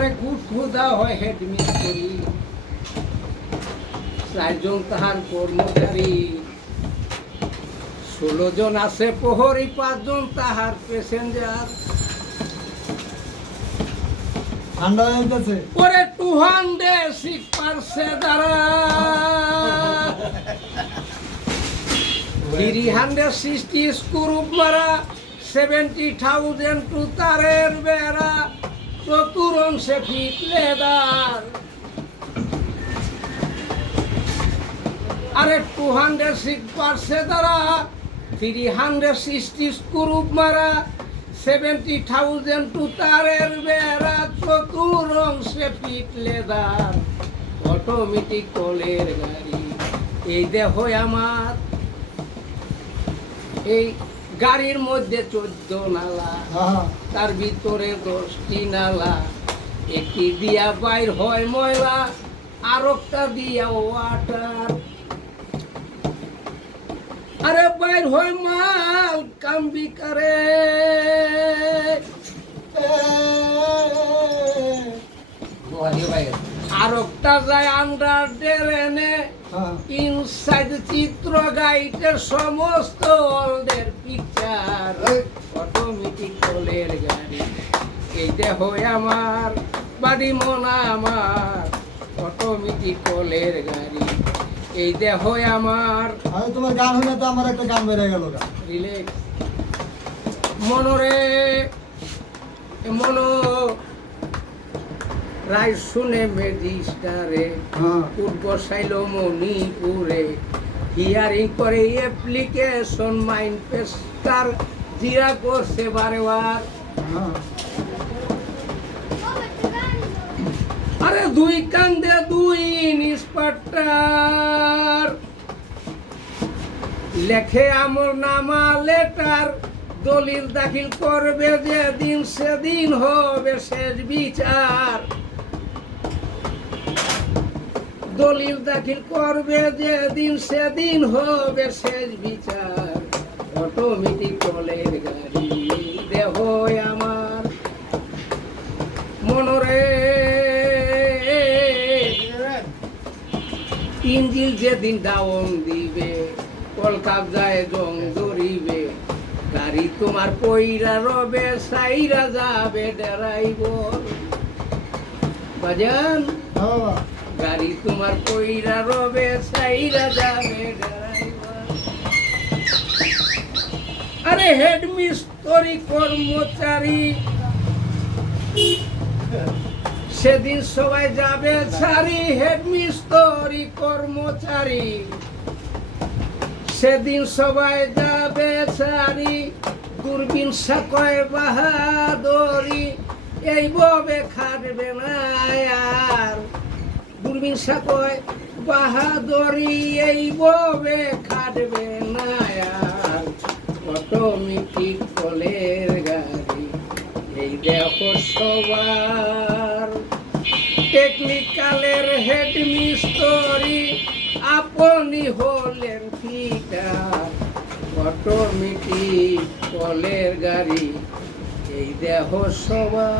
আরে ক্ষুধা হয় হেড মিস্ত্রি, 4 জন তাহার কর্মচারী, 16 জন আছে প্রহরী, 5 জন তাহার প্যাসেঞ্জার। ঠান্ডা হইতেছে ওরে 200 পারছে দাঁড়া, 360 স্ক্রু মারা, 70,000 টু তারের বেড়া, চতুরংশে ফিট লেদার। আরে 206 পারছে দাঁড়া, 360 স্ক্রু মারা, 70,000 টু তারের বেড়া, চতুরংশে ফিট লেদার, অটোমেটিক কলের গাড়ি। এই দেখো আমার এই গাড়ির মধ্যে 14 নালা, তার ভিতরে 10টি নালা, একটি দিয়া বাইর হয় ময়লা, আর একটা দিয়া ওয়াটার। আরে বাইর হয় মাল কাম বিকারে, আর একটা যায় আন্ডার ড্রেনে, ইনসাইড চিত্র গাইডের সমস্ত ওয়ার্ল্ডের পিকচার, অটোমেটিক কলের গাড়ি। এই দেখো আমার বাড়ি মনা আমার, অটোমেটিক কলের গাড়ি। এই দেখো আমার তোমার গান হলে তো আমার একটা গান বেড়ে গেল। রিলেক্স মনরে মনো রায় শুনে ম্যাজিস্টারে, কোর্ট বসাইল মণিপুরে, হিয়ারিং করে অ্যাপ্লিকেশন মাইন্ড পেস্টার, জিরা করছে বারে বার। আরে 2 কান্দে 2 ইন্সপেক্টর, লেখে আমর নামা লেটার, দলিল দাখিল করবে যেদিন সেদিন হবে শেষ বিচার। দলিল দাখিল করবে যেদিন সেদিন হবে শেষ বিচার, অটোমেটিক কলের গাড়ি। দেহ আমার মনরে ইঞ্জিল যেদিন ডাউন দিবে, কল কাবজায় জং ধরিবে, গাড়ি তোমার পইরা রবে, সাইরা যাবে ড্রাইভার। বাজান গাড়ি তোমার পইরা রবে, সাইরা যাবে ড্রাইভার। আরে হেড মিস্ত্রি কর্মচারী, সেদিন সবাই যাবে ছাড়ি, হেড মিস্ত্রি কর্মচারী, সেদিন সবাই যাবে ছাড়ি, দূরবীন সাকয় বাহাদুরি, এইভাবে খাটবে না আর। দূরবীন সাকয় বাহাদুরি, এইভাবে খাটবে না আর। অটোমেটিক কলের গাড়ি। এই দেখো সবার টেকনিক্যালের হেড মিস্ত্রি, আপনি হলেন ফিটার, অটোমেটিক কলের গাড়ি। এই দেখো সবার।